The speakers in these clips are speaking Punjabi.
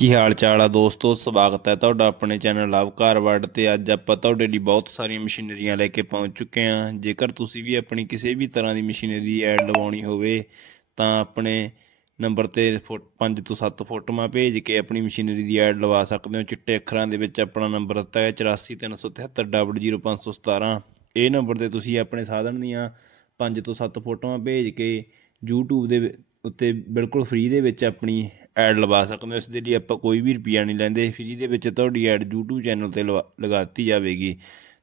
ਕੀ ਹਾਲ ਚਾਲ ਆ ਦੋਸਤੋ? ਸਵਾਗਤ ਹੈ ਤੁਹਾਡਾ ਆਪਣੇ ਚੈਨਲ ਲਵ ਕਾਰਵਰਡ ਤੇ। ਅੱਜ ਆਪਾਂ ਤੁਹਾਡੇ ਲਈ ਬਹੁਤ ਸਾਰੀਆਂ ਮਸ਼ੀਨਰੀਆਂ ਲੈ ਕੇ ਪਹੁੰਚ ਚੁੱਕੇ ਹਾਂ। ਜੇਕਰ ਤੁਸੀਂ ਵੀ ਆਪਣੀ ਕਿਸੇ ਵੀ ਤਰ੍ਹਾਂ ਦੀ ਮਸ਼ੀਨਰੀ ਦੀ ਐਡ ਲਵਾਉਣੀ ਹੋਵੇ, ਤਾਂ ਆਪਣੇ ਨੰਬਰ ਤੇ 5 ਤੋਂ 7 ਫੋਟੋਆਂ ਭੇਜ ਕੇ ਆਪਣੀ ਮਸ਼ੀਨਰੀ ਦੀ ਐਡ ਲਵਾ ਸਕਦੇ ਹੋ। ਚਿੱਟੇ ਅੱਖਰਾਂ ਦੇ ਵਿੱਚ ਆਪਣਾ ਨੰਬਰ ਦਿੱਤਾ ਹੈ 8437700517 ਇਹ ਨੰਬਰ ਤੇ ਤੁਸੀਂ ਆਪਣੇ ਸਾਧਨ ਦੀਆਂ 5 ਤੋਂ 7 ਫੋਟੋਆਂ ਭੇਜ ਕੇ YouTube ਦੇ ਉੱਤੇ ਬਿਲਕੁਲ ਫ੍ਰੀ ਦੇ ਵਿੱਚ ਆਪਣੀ ਐਡ ਲਵਾ ਸਕਦੇ ਹੋ। ਇਸ ਦੇ ਲਈ ਆਪਾਂ ਕੋਈ ਵੀ ਰੁਪਿਆ ਨਹੀਂ ਲੈਂਦੇ। ਫ੍ਰੀ ਦੇ ਵਿੱਚ ਤੁਹਾਡੀ ਐਡ YouTube ਚੈਨਲ ਤੇ ਲਵਾ- ਲਗਾ ਦਿੱਤੀ ਜਾਵੇਗੀ।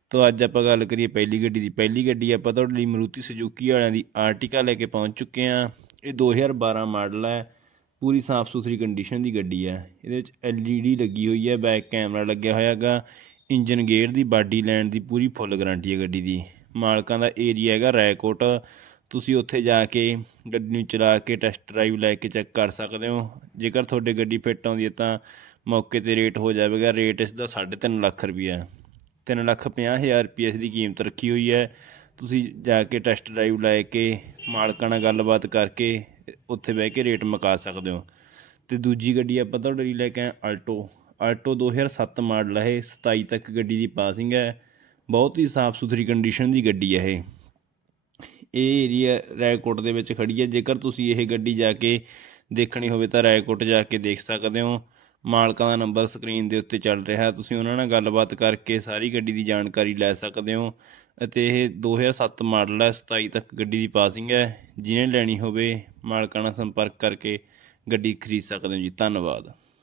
ਤਾਂ ਅੱਜ ਆਪਾਂ ਗੱਲ ਕਰੀਏ ਪਹਿਲੀ ਗੱਡੀ ਦੀ। ਪਹਿਲੀ ਗੱਡੀ ਆਪਾਂ ਤੁਹਾਡੇ ਲਈ ਮਰੂਤੀ ਸੁਜ਼ੂਕੀ ਵਾਲਿਆਂ ਦੀ ਆਰਟਿਕਾ ਲੈ ਕੇ ਪਹੁੰਚ ਚੁੱਕੇ ਹਾਂ। ਇਹ 2012 ਮਾਡਲ ਹੈ। ਪੂਰੀ ਸਾਫ਼ ਸੁਥਰੀ ਕੰਡੀਸ਼ਨ ਦੀ ਗੱਡੀ ਹੈ। ਇਹਦੇ ਵਿੱਚ LED ਲੱਗੀ ਹੋਈ ਹੈ। ਬੈਕ ਕੈਮਰਾ ਲੱਗਿਆ ਹੋਇਆ ਹੈਗਾ। ਇੰਜਨ ਗੇਅਰ ਦੀ ਬਾਡੀ ਲੈਣ ਦੀ ਪੂਰੀ ਫੁੱਲ ਗਾਰੰਟੀ ਹੈ ਗੱਡੀ ਦੀ। ਮਾਲਕਾਂ ਦਾ ਏਰੀਆ ਹੈਗਾ ਰੈਕੋਟ। ਤੁਸੀਂ ਉੱਥੇ ਜਾ ਕੇ ਗੱਡੀ ਨੂੰ ਚਲਾ ਕੇ ਟੈਸਟ ਡਰਾਈਵ ਲੈ ਕੇ ਚੈੱਕ ਕਰ ਸਕਦੇ ਹੋ। ਜੇਕਰ ਤੁਹਾਡੇ ਗੱਡੀ ਫਿੱਟ ਆਉਂਦੀ ਹੈ ਤਾਂ ਮੌਕੇ ਤੇ ਰੇਟ ਹੋ ਜਾਵੇਗਾ। ਰੇਟ ਇਸ ਦਾ 3.5 ਲੱਖ ਰੁਪਈਆ ਹੈ। ਤਿੰਨ ਲੱਖ ਪੰਜਾਹ ਹਜ਼ਾਰ ਰੁਪਏ ਇਸ ਦੀ ਕੀਮਤ ਰੱਖੀ ਹੋਈ ਹੈ। ਤੁਸੀਂ ਜਾ ਕੇ ਟੈਸਟ ਡਰਾਈਵ ਲੈ ਕੇ ਮਾਲਕਾਂ ਨਾਲ ਗੱਲਬਾਤ ਕਰਕੇ ਉੱਥੇ ਬਹਿ ਕੇ ਰੇਟ ਮੁਕਾ ਸਕਦੇ ਹੋ। ਤੇ ਦੂਜੀ ਗੱਡੀ ਆਪਾਂ ਤੁਹਾਡੇ ਲਈ ਲੈ ਕੇ ਆਏ ਆਲਟੋ ਆਲਟੋ 2007 ਮਾਡਲ ਹੈ। ਇਹ 27 ਤੱਕ ਗੱਡੀ ਦੀ ਪਾਸਿੰਗ ਹੈ। ਬਹੁਤ ਹੀ ਸਾਫ਼ ਸੁਥਰੀ ਕੰਡੀਸ਼ਨ ਦੀ ਗੱਡੀ ਹੈ ਇਹ। ਇਹ ਏਰੀਆ ਰੈਕੋਟ ਦੇ ਵਿੱਚ ਖੜੀ ਹੈ। ਜੇਕਰ ਤੁਸੀਂ ਇਹ ਗੱਡੀ ਜਾ ਕੇ ਦੇਖਣੀ ਹੋਵੇ ਤਾਂ ਰੈਕੋਟ ਜਾ ਕੇ ਦੇਖ ਸਕਦੇ ਹੋ। ਮਾਲਕਾਂ ਦਾ ਨੰਬਰ ਸਕਰੀਨ ਦੇ ਉੱਤੇ ਚੱਲ ਰਿਹਾ ਤੁਸੀਂ ਉਹਨਾਂ ਨਾਲ ਗੱਲਬਾਤ ਕਰਕੇ ਸਾਰੀ ਗੱਡੀ ਦੀ ਜਾਣਕਾਰੀ ਲੈ ਸਕਦੇ ਹੋ ਅਤੇ ਇਹ 2007 ਮਾਡਲ ਹੈ। 27 ਤੱਕ ਗੱਡੀ ਦੀ ਪਾਸਿੰਗ ਹੈ। ਜਿਹਨੇ ਲੈਣੀ ਹੋਵੇ, ਮਾਲਕਾਂ ਨਾਲ ਸੰਪਰਕ ਕਰਕੇ ਗੱਡੀ ਖਰੀਦ ਸਕਦੇ ਹੋ ਜੀ। ਧੰਨਵਾਦ।